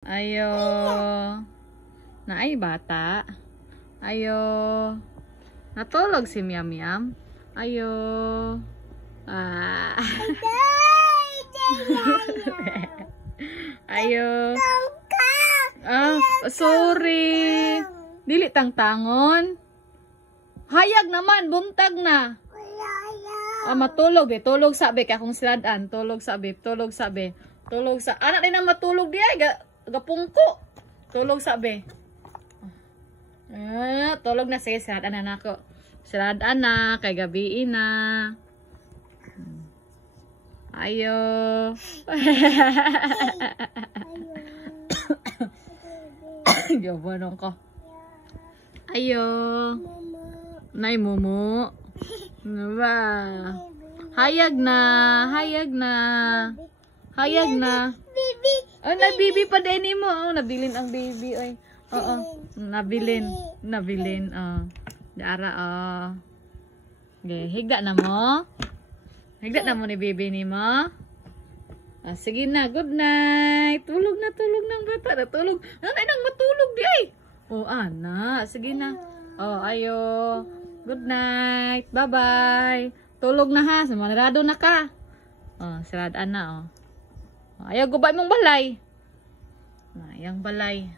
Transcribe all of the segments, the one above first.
Ayo. Naay bata. Ayo. Natulog si Miam Miam. Ayo. Ah. Ayo. Ah, sorry. Dili tangtangon. Hayag naman, buntag na. Ah, matulog eh. Tulog sabi kay akong siladan. Tulog sabi, tulog sabi. Tulog sa anak din na matulog di ay gapungko. Tulog sabi. Ah, tulog na sige siladan na nako. Siladan na kay gabi na. Ayo. Gawon ko. Ayo. Nay mumu. Ba. Hayag na, hayag na. Hayag na. Bibi. Oh, na bibi pa din mo. Oh, nabilin ang baby oy. Oo, nabilin, nabilin. Oh. Dara oh. Okay, higda na mo. Higda na mo ni baby ni mo. Ah, sige na, good night. Tulog na ng bata. Natulog. Nanay nang matulog di ay. Oh, ana, sige na. Oh, ayo. Good night. Bye-bye. Tulog na ha. Sumanarado na ka. Oh, siradaan na oh. Ayaw gubay mong balay. Ayang balay.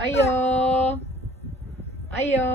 Ayo. Ayo.